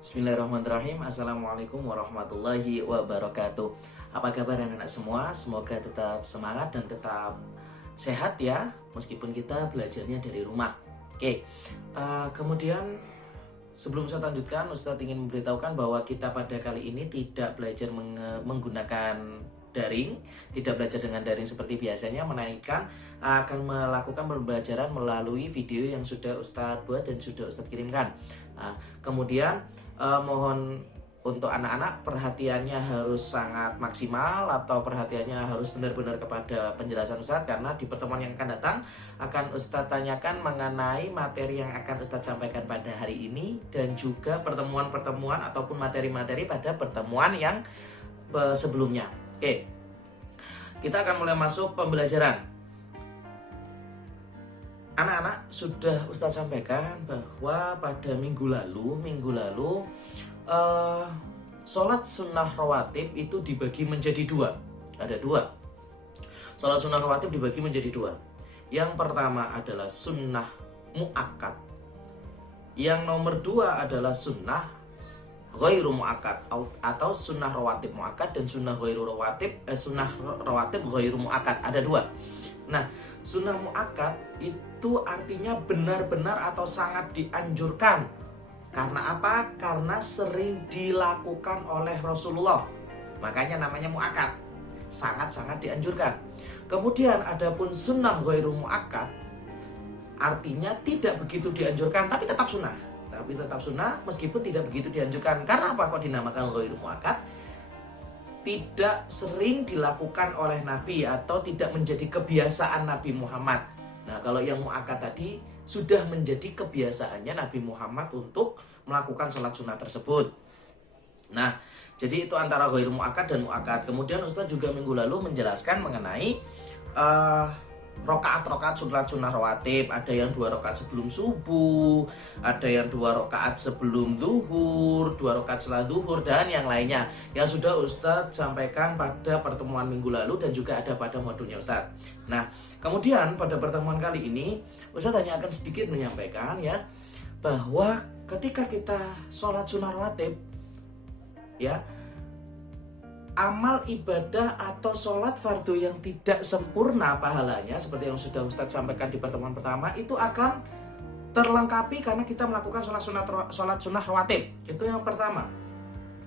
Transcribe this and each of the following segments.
Bismillahirrahmanirrahim. Assalamualaikum warahmatullahi wabarakatuh. Apa kabar anak-anak semua? Semoga tetap semangat dan tetap sehat ya, meskipun kita belajarnya dari rumah. Kemudian sebelum saya lanjutkan, Ustadz ingin memberitahukan bahwa kita pada kali ini tidak belajar menggunakan daring, tidak belajar dengan daring seperti biasanya, melainkan akan melakukan pembelajaran melalui video yang sudah Ustadz buat dan sudah Ustadz kirimkan. Kemudian mohon untuk anak-anak perhatiannya harus sangat maksimal atau perhatiannya harus benar-benar kepada penjelasan Ustadz, karena di pertemuan yang akan datang akan Ustadz tanyakan mengenai materi yang akan Ustadz sampaikan pada hari ini, dan juga pertemuan-pertemuan ataupun materi-materi pada pertemuan yang sebelumnya. Kita akan mulai masuk pembelajaran. Anak-anak, sudah Ustadz sampaikan bahwa pada minggu lalu sholat sunnah rawatib itu dibagi menjadi dua. Ada dua. Sholat sunnah rawatib dibagi menjadi dua. Yang pertama adalah sunnah mu'akkad. Yang nomor dua adalah sunnah ghairu mu'akkad atau sunnah rawatib mu'akkad dan sunnah rawatib ghairu mu'akkad. Ada dua. Nah, sunnah mu'akkad itu artinya benar-benar atau sangat dianjurkan. Karena apa? Karena sering dilakukan oleh Rasulullah. Makanya namanya mu'akkad. Sangat-sangat dianjurkan. Kemudian adapun sunnah ghairu mu'akkad artinya tidak begitu dianjurkan, tapi tetap sunnah. Meskipun tidak begitu dianjurkan. Karena apa kok dinamakan ghairu mu'akkad? Tidak sering dilakukan oleh Nabi atau tidak menjadi kebiasaan Nabi Muhammad. Nah, kalau yang mu'akkad tadi sudah menjadi kebiasaannya Nabi Muhammad untuk melakukan sholat sunnah tersebut. Nah, jadi itu antara ghairu mu'akkad dan mu'akkad. Kemudian Ustadz juga minggu lalu menjelaskan mengenai rokaat-rokaat sholat sunnah rawatib. Ada yang 2 rakaat sebelum subuh, ada yang 2 rakaat sebelum zuhur, 2 rakaat setelah zuhur, dan yang lainnya yang sudah Ustadz sampaikan pada pertemuan minggu lalu dan juga ada pada modulnya Ustadz. Nah, kemudian pada pertemuan kali ini Ustadz hanya akan sedikit menyampaikan ya, bahwa ketika kita sholat sunnah rawatib ya, amal ibadah atau sholat fardu yang tidak sempurna pahalanya, seperti yang sudah Ustadz sampaikan di pertemuan pertama, itu akan terlengkapi karena kita melakukan sholat sunnah rawatib. Itu yang pertama.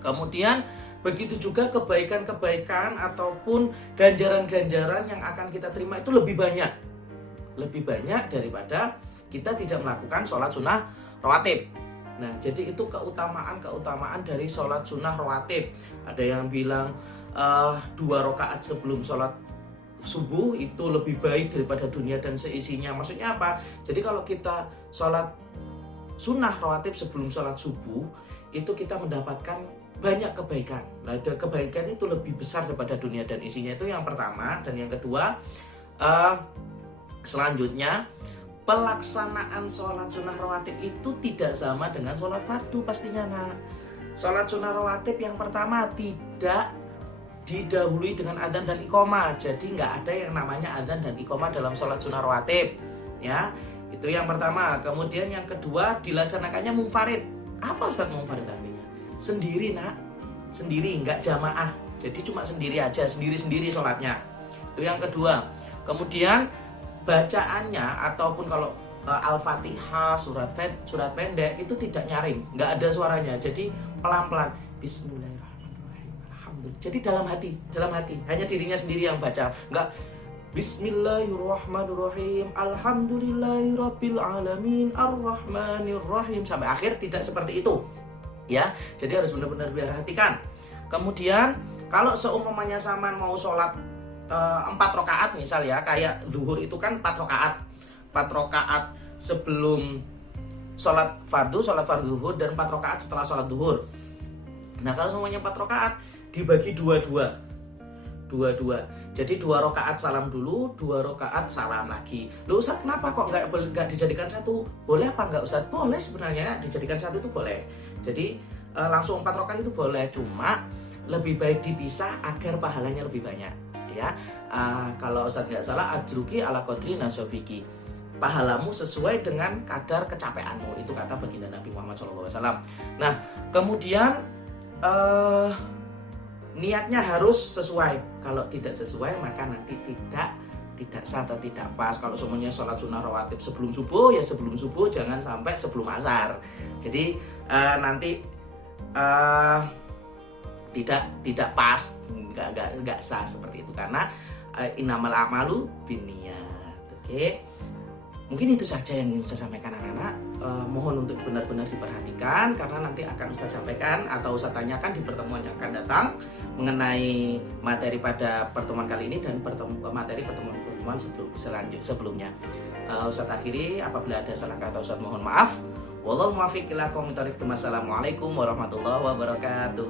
Kemudian begitu juga kebaikan-kebaikan ataupun ganjaran-ganjaran yang akan kita terima itu lebih banyak daripada kita tidak melakukan sholat sunnah rawatib. Nah, jadi itu keutamaan dari sholat sunnah rawatib. Ada yang bilang 2 rakaat sebelum sholat subuh itu lebih baik daripada dunia dan seisinya. Maksudnya apa? Jadi kalau kita sholat sunnah rawatib sebelum sholat subuh, itu kita mendapatkan banyak kebaikan. Nah, kebaikan itu lebih besar daripada dunia dan isinya. Itu yang pertama. Dan yang kedua, selanjutnya, pelaksanaan sholat sunnah rawatib itu tidak sama dengan sholat fardu pastinya. Nah, sholat sunnah rawatib yang pertama tidak didahului dengan adzan dan iqomah. Jadi nggak ada yang namanya adzan dan iqomah dalam sholat sunnah rawatib ya. Itu yang pertama. Kemudian yang kedua, dilaksanakannya munfarid. Apa Ustaz munfarid artinya? Sendiri nak, sendiri, nggak jamaah. Jadi cuma sendiri aja, sendiri-sendiri sholatnya. Itu yang kedua. Kemudian bacaannya ataupun kalau Al-Fatihah, surat pendek itu tidak nyaring, nggak ada suaranya. Jadi pelan-pelan, Bismillahirrahmanirrahim, Alhamdulillah. Jadi dalam hati, hanya dirinya sendiri yang baca, nggak Bismillahirrahmanirrahim, Alhamdulillahirabbil alamin, Arrahmanirrahim sampai akhir. Tidak seperti itu ya. Jadi harus benar-benar diperhatikan. Kemudian kalau seumpamanya Saman mau sholat 4 rakaat misal ya, kayak zuhur itu kan 4 rakaat sebelum sholat fardu zuhur, dan 4 rakaat setelah sholat zuhur. Nah, kalau semuanya 4 rakaat dibagi dua. Jadi 2 rakaat salam dulu, 2 rakaat salam lagi. Loh Ustaz, kenapa kok nggak dijadikan satu? Boleh apa nggak Ustaz? Boleh sebenarnya, dijadikan satu itu boleh. Jadi langsung 4 rakaat itu boleh, cuma lebih baik dipisah agar pahalanya lebih banyak ya. Kalau Ustaz nggak salah, ajruki ala qadri nasobiki, pahalamu sesuai dengan kadar kecapeanmu. Itu kata baginda Nabi Muhammad SAW. Nah, kemudian niatnya harus sesuai. Kalau tidak sesuai maka nanti tidak sah atau tidak pas. Kalau semuanya sholat sunnah rawatib sebelum subuh, ya sebelum subuh, jangan sampai sebelum asar. Jadi nanti tidak pas, nggak sah seperti itu, karena innamal a'malu binniyat. Oke. Mungkin itu saja yang ingin saya sampaikan anak-anak. Mohon untuk benar-benar diperhatikan, karena nanti akan Ustaz sampaikan atau Ustaz tanyakan di pertemuan yang akan datang mengenai materi pada pertemuan kali ini dan materi pertemuan sebelumnya. Ustaz akhiri, apabila ada salah kata Ustaz mohon maaf. Wallahu muwaffiq ila aqwamit thoriq. Wassalamualaikum warahmatullahi wabarakatuh.